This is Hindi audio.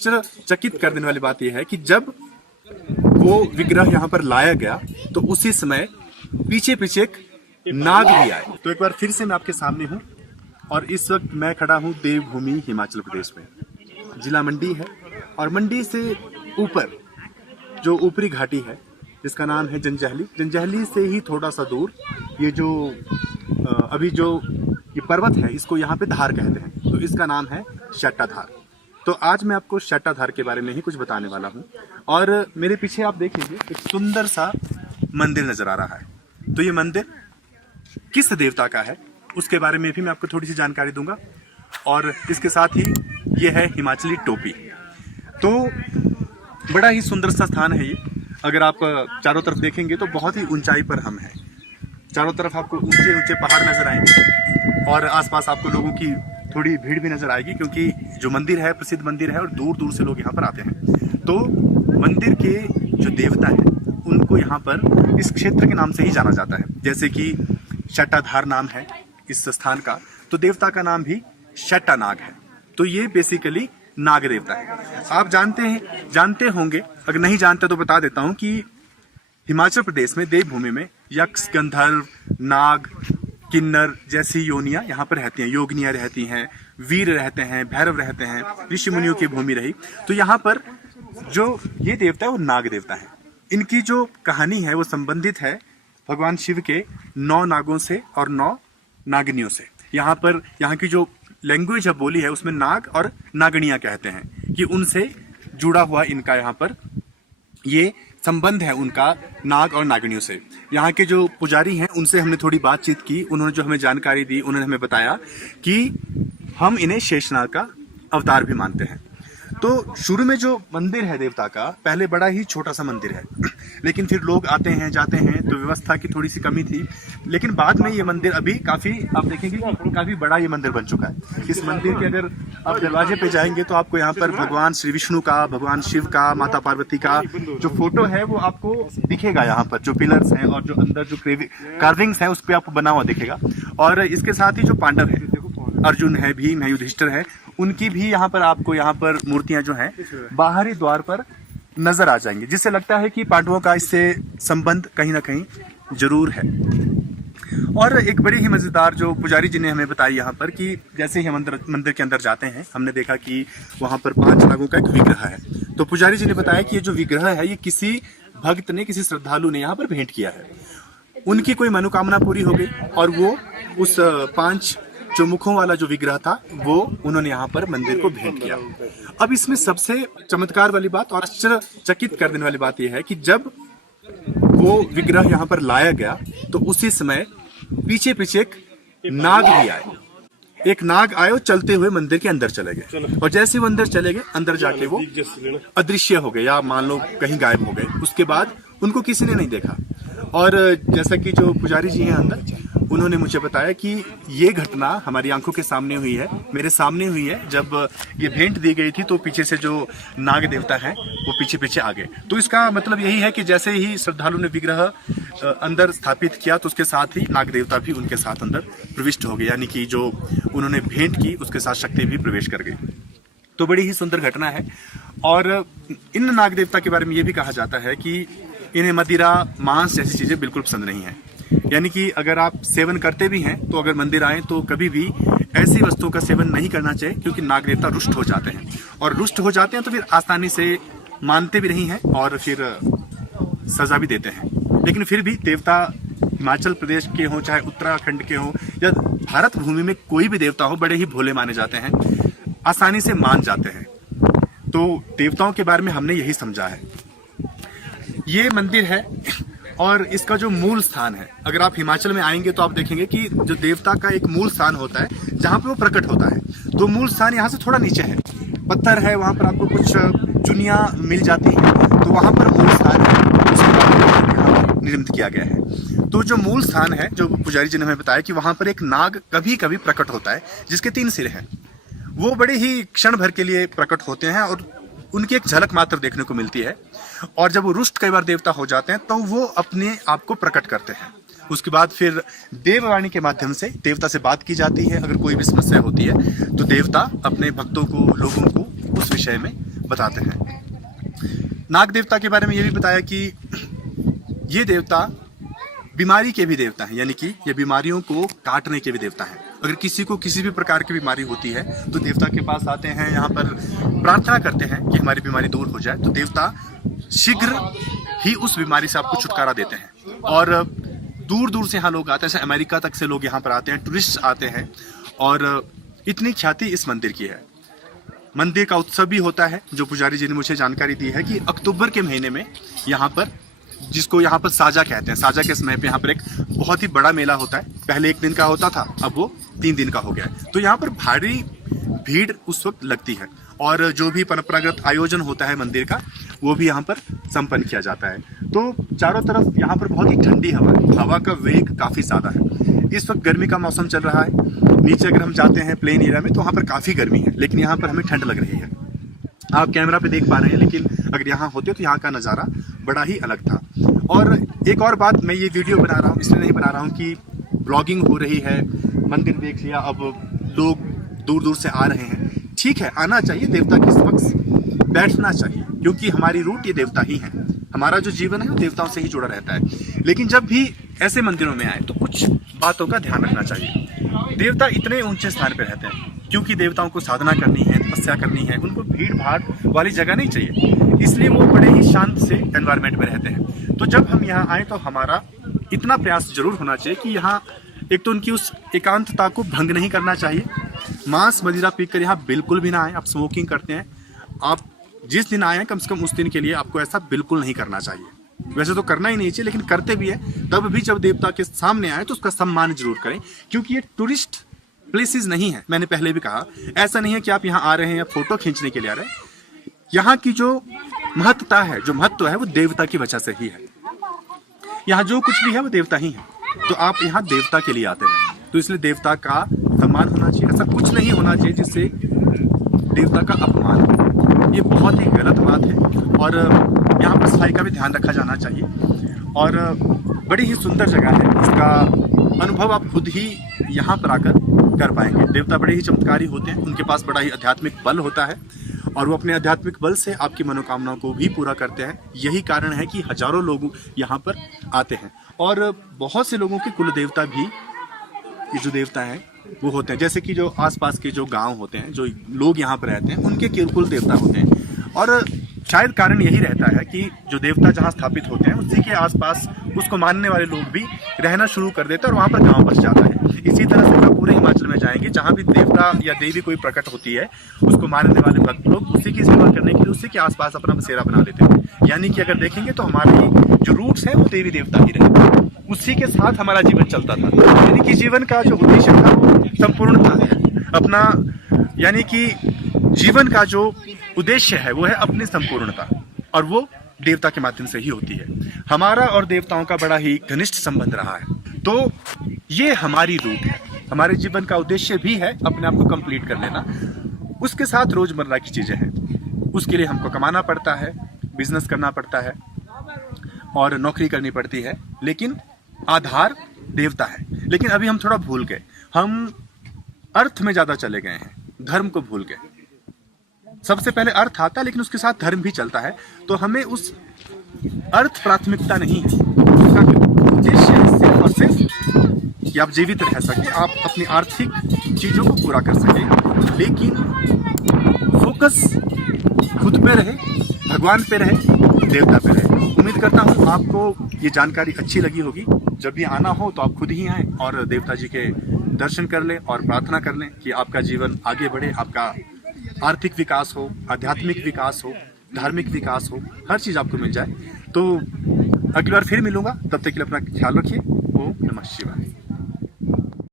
आश्चर्यचकित कर देने वाली बात यह है कि जब वो विग्रह यहाँ पर लाया गया तो उसी समय पीछे पीछे एक नाग भी आए। तो एक बार फिर से मैं आपके सामने हूँ और इस वक्त मैं खड़ा हूँ देवभूमि हिमाचल प्रदेश में। जिला मंडी है और मंडी से ऊपर जो ऊपरी घाटी है जिसका नाम है जंजैहली, जंजैहली से ही थोड़ा सा दूर ये जो अभी जो ये पर्वत है इसको यहाँ पे धार कहते हैं, तो इसका नाम है शट्टाधार। तो आज मैं आपको शट्टाधार के बारे में ही कुछ बताने वाला हूँ। और मेरे पीछे आप देखेंगे एक सुंदर सा मंदिर नजर आ रहा है। तो ये मंदिर किस देवता का है उसके बारे में भी मैं आपको थोड़ी सी जानकारी दूंगा। और इसके साथ ही ये है हिमाचली टोपी। तो बड़ा ही सुंदर सा स्थान है ये। अगर आप चारों तरफ देखेंगे तो बहुत ही ऊंचाई पर हम हैं। चारों तरफ आपको ऊंचे ऊंचे पहाड़ नजर आएंगे और आसपास आपको लोगों की थोड़ी भीड़ भी नजर आएगी, क्योंकि जो मंदिर है प्रसिद्ध मंदिर है और दूर दूर से लोग यहाँ पर आते हैं। तो मंदिर के जो देवता हैं उनको यहाँ पर इस क्षेत्र के नाम से ही जाना जाता है। जैसे कि शट्टाधार नाम है इस स्थान का, तो देवता का नाम भी शट्टानाग है। तो ये बेसिकली नाग देवता है। आप जानते होंगे, अगर नहीं जानते तो बता देता हूँ कि हिमाचल प्रदेश में देवभूमि में यक्ष, गंधर्व, नाग, किन्नर जैसी योनियां यहाँ पर रहती हैं। योगिनियां रहती हैं, वीर रहते हैं, भैरव रहते हैं, ऋषि मुनियों की भूमि रही। तो यहाँ पर जो ये देवता है वो नाग देवता है। इनकी जो कहानी है वो संबंधित है भगवान शिव के 9 नागों से और 9 नागिनियों से। यहाँ पर यहाँ की जो लैंग्वेज है, बोली है, उसमें नाग और नागणियां कहते हैं कि उनसे जुड़ा हुआ इनका यहाँ पर ये संबंध है उनका नाग और नागणियों से। यहाँ के जो पुजारी हैं उनसे हमने थोड़ी बातचीत की। उन्होंने जो हमें जानकारी दी, उन्होंने हमें बताया कि हम इन्हें शेषनाग का अवतार भी मानते हैं। तो शुरू में जो मंदिर है देवता का, पहले बड़ा ही छोटा सा मंदिर है, लेकिन फिर लोग आते हैं जाते हैं तो व्यवस्था की थोड़ी सी कमी थी। लेकिन बाद में ये मंदिर अभी काफी, आप देखेंगे काफी बड़ा ये मंदिर बन चुका है। इस मंदिर के अगर आप दरवाजे पे जाएंगे तो आपको यहाँ पर भगवान श्री विष्णु का, भगवान शिव का, माता पार्वती का जो फोटो है वो आपको दिखेगा। यहाँ पर जो पिलर्स हैं और जो अंदर जो कार्विंग्स हैं उस पर आपको बना हुआ दिखेगा। और इसके साथ ही जो पांडव है, अर्जुन है, भीम है, युधिष्ठिर है, उनकी भी यहाँ पर आपको यहाँ पर मूर्तियां जो हैं बाहरी द्वार पर नजर आ जाएंगी, जिससे लगता है कि पांडवों का इससे संबंध कहीं ना कहीं जरूर है। और एक बड़ी ही मजेदार जो पुजारी जी ने हमें बताई यहाँ पर कि जैसे ही हम मंदिर के अंदर जाते हैं हमने देखा कि वहाँ पर 5 नागों का एक विग्रह है। तो पुजारी जी ने बताया कि ये जो विग्रह है ये किसी भक्त ने, किसी श्रद्धालु ने यहाँ पर भेंट किया है। उनकी कोई मनोकामना पूरी हो गई और वो उस 5 जो मुखों वाला जो विग्रह था वो उन्होंने यहाँ पर मंदिर को भेंट किया। अब इसमें सबसे चमत्कार वाली बात और आश्चर्यचकित कर देने वाली बात यह है कि जब वो विग्रह यहाँ पर लाया गया तो उसी समय पीछे पीछे एक नाग भी आए। एक नाग आए और चलते हुए मंदिर के अंदर चले गए। और जैसे वो अंदर चले गए, अंदर जाके वो अदृश्य हो गए या मान लो कहीं गायब हो गए। उसके बाद उनको किसी ने नहीं देखा। और जैसा कि जो पुजारी जी हैं अंदर, उन्होंने मुझे बताया कि ये घटना हमारी आंखों के सामने हुई है, मेरे सामने हुई है। जब ये भेंट दी गई थी तो पीछे से जो नाग देवता हैं वो पीछे पीछे आ गए। तो इसका मतलब यही है कि जैसे ही श्रद्धालु ने विग्रह अंदर स्थापित किया तो उसके साथ ही नाग देवता भी उनके साथ अंदर प्रविष्ट हो गए, यानी कि जो उन्होंने भेंट की उसके साथ शक्ति भी प्रवेश कर गई। तो बड़ी ही सुंदर घटना है। और इन नाग देवता के बारे में ये भी कहा जाता है कि इन्हें मदिरा, मांस जैसी चीजें बिल्कुल पसंद नहीं है। यानी कि अगर आप सेवन करते भी हैं तो अगर मंदिर आए तो कभी भी ऐसी वस्तुओं का सेवन नहीं करना चाहिए, क्योंकि नाग देवता रुष्ट हो जाते हैं। और रुष्ट हो जाते हैं तो फिर आसानी से मानते भी नहीं हैं और फिर सजा भी देते हैं। लेकिन फिर भी देवता हिमाचल प्रदेश के हों, चाहे उत्तराखंड के हों या भारत भूमि में कोई भी देवता हो, बड़े ही भोले माने जाते हैं, आसानी से मान जाते हैं। तो देवताओं के बारे में हमने यही समझा है। ये मंदिर है और इसका जो मूल स्थान है, अगर आप हिमाचल में आएंगे तो आप देखेंगे कि जो देवता का एक मूल स्थान होता है जहाँ पे वो प्रकट होता है, तो मूल स्थान यहाँ से थोड़ा नीचे है, पत्थर है, वहाँ पर आपको कुछ चुनियाँ मिल जाती हैं, तो वहाँ पर मूल स्थान है, उसके बाद निर्मित किया गया है। तो जो मूल स्थान है, जो पुजारी जी ने हमें बताया कि वहाँ पर एक नाग कभी कभी प्रकट होता है जिसके 3 सिर हैं। वो बड़े ही क्षण भर के लिए प्रकट होते हैं और उनकी एक झलक मात्र देखने को मिलती है। और जब वो रुष्ट कई बार देवता हो जाते हैं तो वो अपने आप को प्रकट करते हैं। उसके बाद फिर देववाणी के माध्यम से देवता से बात की जाती है। अगर कोई भी समस्या होती है तो देवता अपने भक्तों को, लोगों को उस विषय में बताते हैं। नाग देवता के बारे में ये भी बताया कि ये देवता बीमारी के भी देवता हैं, यानी कि ये बीमारियों को काटने के भी देवता हैं। अगर किसी को किसी भी प्रकार की बीमारी होती है तो देवता के पास आते हैं, यहाँ पर प्रार्थना करते हैं कि हमारी बीमारी दूर हो जाए, तो देवता शीघ्र ही उस बीमारी से आपको छुटकारा देते हैं। और दूर दूर से यहाँ लोग आते हैं, जैसे अमेरिका तक से लोग यहाँ पर आते हैं, टूरिस्ट आते हैं। और इतनी ख्याति इस मंदिर की है। मंदिर का उत्सव भी होता है, जो पुजारी जी ने मुझे जानकारी दी है कि अक्टूबर के महीने में यहाँ पर, जिसको यहाँ पर साजा कहते हैं, साजा के समय पे यहाँ पर एक बहुत ही बड़ा मेला होता है। पहले 1 दिन का होता था, अब वो 3 दिन का हो गया है। तो यहाँ पर भारी भीड़ उस वक्त लगती है और जो भी परंपरागत आयोजन होता है मंदिर का, वो भी यहाँ पर संपन्न किया जाता है। तो चारों तरफ यहाँ पर बहुत ही ठंडी हवा है, हवा का वेग काफ़ी ज़्यादा है। इस वक्त गर्मी का मौसम चल रहा है। नीचे अगर हम जाते हैं प्लेन एरिया में तो वहाँ पर काफ़ी गर्मी है, लेकिन यहाँ पर हमें ठंड लग रही है। आप कैमरा पे देख पा रहे हैं, लेकिन अगर यहाँ होते तो यहाँ का नज़ारा बड़ा ही अलग था। और एक और बात, मैं ये वीडियो बना रहा हूँ इसलिए नहीं बना रहा हूँ कि ब्लॉगिंग हो रही है, मंदिर देख लिया, अब लोग दूर दूर से आ रहे हैं। ठीक है, आना चाहिए, देवता के समक्ष बैठना चाहिए, क्योंकि हमारी रूट ये देवता ही है। हमारा जो जीवन है वो देवताओं से ही जुड़ा रहता है। लेकिन जब भी ऐसे मंदिरों में आए तो कुछ बातों का ध्यान रखना चाहिए। देवता इतने ऊंचे स्थान पर रहते हैं क्योंकि देवताओं को साधना करनी है, तपस्या करनी है, उनको भीड़ भाड़ वाली जगह नहीं चाहिए, इसलिए वो बड़े ही शांत से एनवायरनमेंट में रहते हैं। तो जब हम यहाँ आए तो हमारा इतना प्रयास जरूर होना चाहिए कि यहाँ एक तो उनकी उस एकांतता को भंग नहीं करना चाहिए। मांस मदिरा पीकर यहाँ बिल्कुल भी ना आए। आप स्मोकिंग करते हैं, आप जिस दिन आए हैं कम से कम उस दिन के लिए आपको ऐसा बिल्कुल नहीं करना चाहिए। वैसे तो करना ही नहीं चाहिए, लेकिन करते भी है, तब भी जब देवता के सामने आए तो उसका सम्मान जरूर करें, क्योंकि ये टूरिस्ट प्लेसेस नहीं है। मैंने पहले भी कहा, ऐसा नहीं है कि आप यहाँ आ रहे हैं या फोटो खींचने के लिए आ रहे हैं। यहाँ की जो महत्ता है, जो महत्व है, वो देवता की वजह से ही है। यहाँ जो कुछ भी है वो देवता ही है। तो आप यहाँ देवता के लिए आते हैं, तो इसलिए देवता का सम्मान होना चाहिए। ऐसा कुछ नहीं होना चाहिए जिससे देवता का अपमान हो। ये बहुत ही गलत बात है। और यहाँ पर सफाई का भी ध्यान रखा जाना चाहिए। और बड़ी ही सुंदर जगह है, इसका अनुभव आप खुद ही यहाँ पर आकर कर पाएंगे। देवता बड़े ही चमत्कारी होते हैं, उनके पास बड़ा ही आध्यात्मिक बल होता है और वो अपने आध्यात्मिक बल से आपकी मनोकामनाओं को भी पूरा करते हैं। यही कारण है कि हजारों लोग यहाँ पर आते हैं। और बहुत से लोगों के कुल देवता भी, ये जो देवता हैं वो होते हैं, जैसे कि जो आसपास के जो गांव होते हैं, जो लोग यहाँ पर रहते हैं, उनके कुल देवता होते हैं। और शायद कारण यही रहता है कि जो देवता जहाँ स्थापित होते हैं उसी के आसपास उसको मानने वाले लोग भी रहना शुरू कर देते हैं और वहाँ पर गांव बस जाता है। इसी तरह से आप पूरे हिमाचल में जाएंगे, जहाँ भी देवता या देवी कोई प्रकट होती है, उसको मानने वाले भक्त लोग उसी की सेवा करने के लिए उसी के आसपास अपना बसेरा बना लेते हैं। यानी कि अगर देखेंगे तो हमारे जो रूट्स हैं वो देवी देवता ही रहे, उसी के साथ हमारा जीवन चलता था। यानी कि जीवन का जो उद्देश्य था वो संपूर्णता है अपना, यानी कि जीवन का जो उद्देश्य है वो है अपनी संपूर्णता, और वो देवता के माध्यम से ही होती है। हमारा और देवताओं का बड़ा ही घनिष्ठ संबंध रहा है। तो ये हमारी रूट है, हमारे जीवन का उद्देश्य भी है अपने आप को कंप्लीट कर लेना। उसके साथ रोजमर्रा की चीजें हैं, उसके लिए हमको कमाना पड़ता है, बिजनेस करना पड़ता है और नौकरी करनी पड़ती है, लेकिन आधार देवता है। लेकिन अभी हम थोड़ा भूल गए, हम अर्थ में ज्यादा चले गए हैं, धर्म को भूल गए। सबसे पहले अर्थ आता है, लेकिन उसके साथ धर्म भी चलता है। तो हमें उस अर्थ प्राथमिकता नहीं है, उसका उद्देश्य है सिर्फ और सिर्फ कि आप जीवित रह सके, आप अपनी आर्थिक चीजों को पूरा कर सके, लेकिन फोकस खुद पे रहे, भगवान पे रहे, देवता पे रहे। उम्मीद करता हूँ आपको ये जानकारी अच्छी लगी होगी। जब भी आना हो तो आप खुद ही आएँ और देवता जी के दर्शन कर लें और प्रार्थना कर लें कि आपका जीवन आगे बढ़े, आपका आर्थिक विकास हो, आध्यात्मिक विकास हो, धार्मिक विकास हो, हर चीज़ आपको मिल जाए। तो अगली बार फिर मिलूंगा, तब तक के लिए अपना ख्याल रखिए। ओम नमः शिवाय।